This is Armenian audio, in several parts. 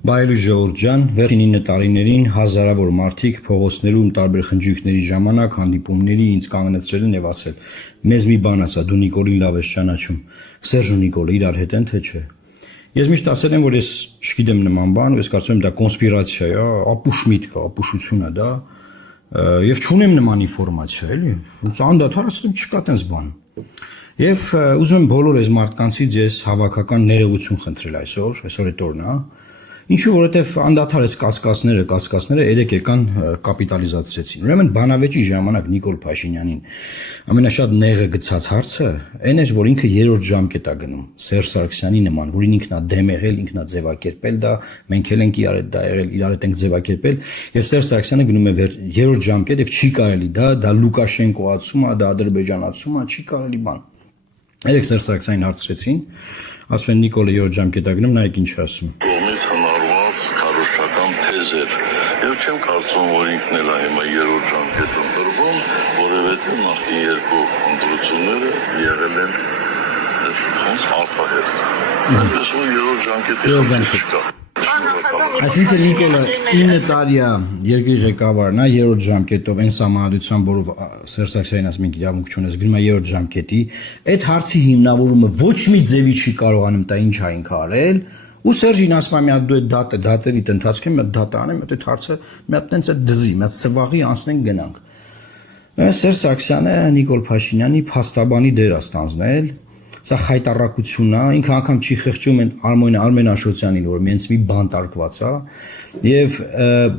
Բայելու Ժողովուրդ ջան, վերջին 9 տարիներին հազարավոր մարդիկ փողոցներում տարբեր խնջույքների ժամանակ հանդիպումների ինձ կանգնեցրել են եւ ասել. «Մեզ մի բան ասա, դու Նիկոլին լավ ես ճանաչում։ Սերժ ու Նիկոլը իրար հետ են թե չէ»։ Ես միշտ ասել եմ, որ ես չգիտեմ նման բան, ես կարծում եմ դա կոնսպիրացիա է, ապուշ միտք է, ապուշություն է դա, եւ չունեմ նման ինֆորմացիա, էլի։ Ոնց անդադար ասում չկա տես բան։ Եվ ուզում եմ բոլոր այս մարդկանցից ես հավաքական ներողություն խնդրել այսօր այդ օրն է։ Ինչու որովհետև անդադար այս կասկածները երեք եկան կապիտալիզացրեցին։ Ուրեմն բանավեճի ժամանակ Նիկոլ Փաշինյանին ամենաշատ նեղը գցած հարցը այն էր, որ ինքը երրորդ ժամկետ է գնում Սերժ Սարգսյանի նման, որին ինքն է դեմ եղել, ինքն է ձևակերպել դա, մենք էլ ենք իրար հետ դա եղել, իրար հետ ենք ձևակերպել, եւ Սերժ Սարգսյանը գնում է երրորդ ժամկետ եւ չի կարելի դա Լուկաշենկոացում է, դա ադրբեջանացում է, չի կարելի բան։ Երեք Սերժ Սարգսյանին հարցրեցին, ասում են Նիկոլը երրորդ ժամկետ է գնում, նայեք ինչ ասում։ Եվ չեմ կարծում, որ ինքն էլ է հիմա երրորդ ժամկետում դրվում, որովհետև նախկին երկու ընտրությունները եղել են հենց հարփահերթ։ Այնպես որ երրորդ ժամկետի խնդիր չկա։ Այսինքն Նիկոլը 9 տարի է երկրի ղեկավարն է, երրորդ ժամկետով այն սահմանադրությամբ, որով Սերժ Սարգսյանին ասում ենք իրավունք չունես, գրում է երրորդ ժամկետի, այդ հարցի հիմնավորումը ոչ մի ձևի չի կարողանում տա ինչ ա ինքը արել։ Ու Սերժին ասում է մի հատ դու այդ դատերի ընթացքում մի հատ դատ անեմ, այդ հարցը մի հատ տենց այդ դզի, մի հատ սվաղի անցնենք գնանք։ Սերժ Սարգսյանը Նիկոլ Փաշինյանի փաստաբանի դեր է ստանձնել, սա խայտառակություն է, ինքը անգամ չի խղճում Արմեն Աշոտյանին, որ մենց մի բան տարկված է, եւ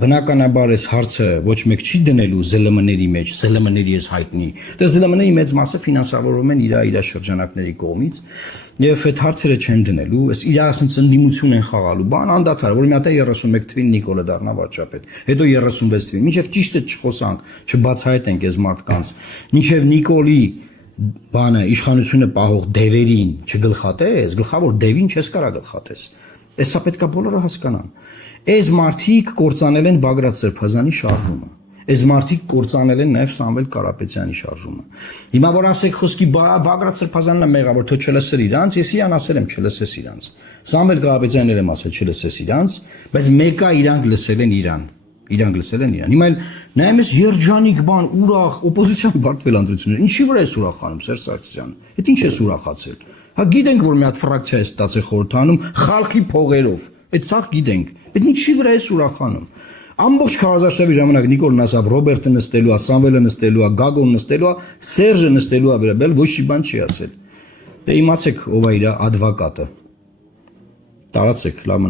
բնականաբար այս հարցը ոչ մեկ չի դնելու ԶԼՄ-ների մեջ, ԶԼՄ-ների ես հայտնի, դե ԶԼՄ-ների մեծ մասը ֆինանսավորվում են իր շրջանակների կողմից, եւ այդ հարցերը չեն դնելու, այս իր ասենց ընդդիմություն են խաղալու, բան անդադար, որ մի հատ 31 թվին Նիկոլը դառնա վարչապետ, հետո 36 թվին, մինչեւ ճիշտը չխոսանք, չբացահայտենք այս մարդկանց, մինչեւ Նիկոլի բանը իշխանությունը պահող դևերին չգլխատես, գլխավոր դևին չես կարա գլխատես։ Էսա պետքա բոլորը հասկանան։ Այս մարդիկ կործանել են Բագրատ Սրբազանի շարժումը։ Այս մարդիկ կործանել են նաև Սամվել Կարապետյանի շարժումը։ Հիմա որ ասեք խոսքի Բագրատ Սրբազանն է մեղավոր, թե չլսեր իրանց, ես իրան ասել եմ չլսես իրանց։ Սամվել Կարապետյանն էլ եմ ասել չլսես իրանց, բայց մեկը իրանք լսել են իրան։ Իրանք լսել են իրան։ Հիմա էլ նայեմ ես երջանիկ բան, ուրախ, օպոզիցիան բարձվել ընտրությունները։ Ինչի վրա է ուրախանում Սերժ Սարգսյանը։ Այդ ինչ է ուրախացել։ Հա գիտենք որ մի հատ ֆրակցիա է ստացել խորհրդանում խալքի փողերով։ Այդ սաղ գիտենք։ Այդ ինչի վրա է ուրախանում։ Ամբողջ քարոզարշավի ժամանակ Նիկոլն ասավ Ռոբերտը նստելու է, Սամվելը նստելու է, Գագոն նստելու է, Սերժը նստելու է վերաբերել, ոչ մի բան չի ասել։ Դե իմացեք ով է իր ադվոկատը։ Տարածեք լավ